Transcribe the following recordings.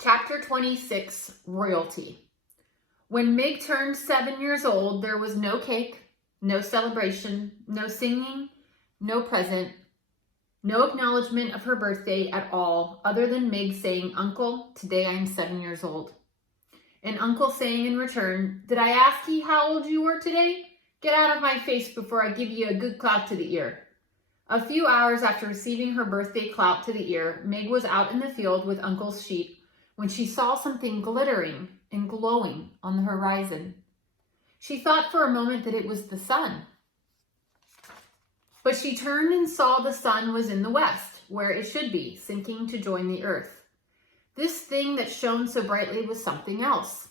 Chapter 26, Royalty. When Meg turned 7 years old, there was no cake, no celebration, no singing, no present, no acknowledgement of her birthday at all, other than Meg saying, "Uncle, today I am 7 years old." And Uncle saying in return, "Did I ask ye how old you were today? Get out of my face before I give you a good clout to the ear." A few hours after receiving her birthday clout to the ear, Meg was out in the field with Uncle's sheep when she saw something glittering and glowing on the horizon. She thought for a moment that it was the sun. But she turned and saw the sun was in the west, where it should be, sinking to join the earth. This thing that shone so brightly was something else.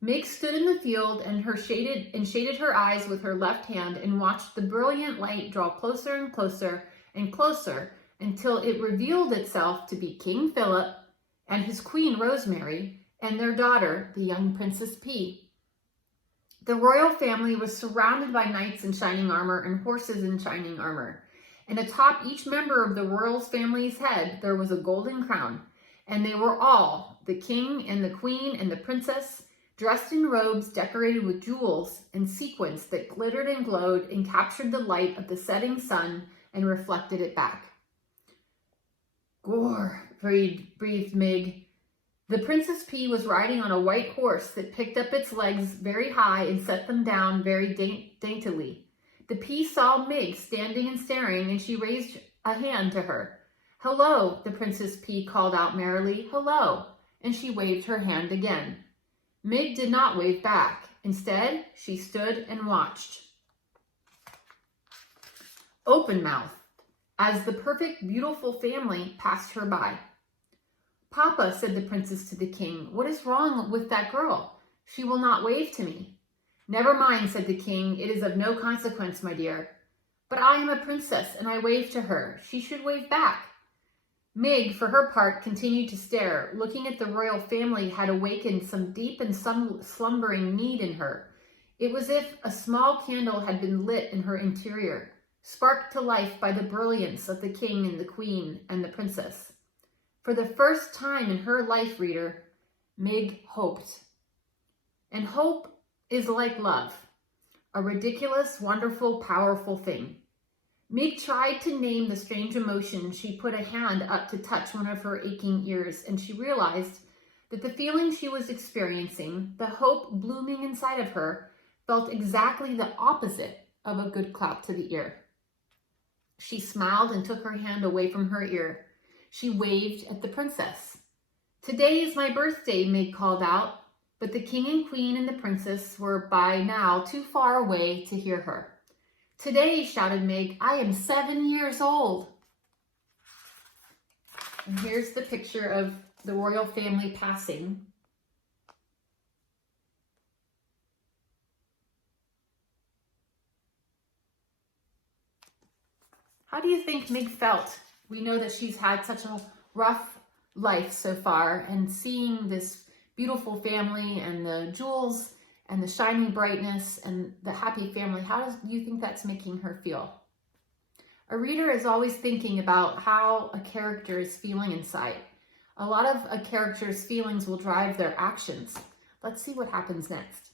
Meg stood in the field and shaded her eyes with her left hand and watched the brilliant light draw closer and closer and closer until it revealed itself to be King Philip and his queen Rosemary and their daughter, the young Princess P. The royal family was surrounded by knights in shining armor and horses in shining armor, and atop each member of the royal family's head there was a golden crown, and they were all, the king and the queen and the princess, dressed in robes decorated with jewels and sequins that glittered and glowed and captured the light of the setting sun and reflected it back. "Gore," breathed Meg. The Princess P was riding on a white horse that picked up its legs very high and set them down very daintily. The P saw Meg standing and staring, and she raised a hand to her. "Hello," the Princess P called out merrily. "Hello," and she waved her hand again. Meg did not wave back. Instead, she stood and watched, open-mouthed, as the perfect, beautiful family passed her by. "Papa," said the princess to the king, "what is wrong with that girl? She will not wave to me." "Never mind," said the king. "It is of no consequence, my dear." "But I am a princess, and I wave to her. She should wave back." Meg, for her part, continued to stare. Looking at the royal family had awakened some deep and slumbering need in her. It was as if a small candle had been lit in her interior, sparked to life by the brilliance of the king and the queen and the princess. For the first time in her life, reader, Meg hoped. And hope is like love, a ridiculous, wonderful, powerful thing. Meg tried to name the strange emotion. She put a hand up to touch one of her aching ears, and she realized that the feeling she was experiencing, the hope blooming inside of her, felt exactly the opposite of a good clap to the ear. She smiled and took her hand away from her ear. She waved at the princess. "Today is my birthday," Meg called out, but the king and queen and the princess were by now too far away to hear her. "Today," shouted Meg, "I am 7 years old." And here's the picture of the royal family passing. How do you think Meg felt? We know that she's had such a rough life so far, and seeing this beautiful family and the jewels and the shiny brightness and the happy family, how do you think that's making her feel? A reader is always thinking about how a character is feeling inside. A lot of a character's feelings will drive their actions. Let's see what happens next.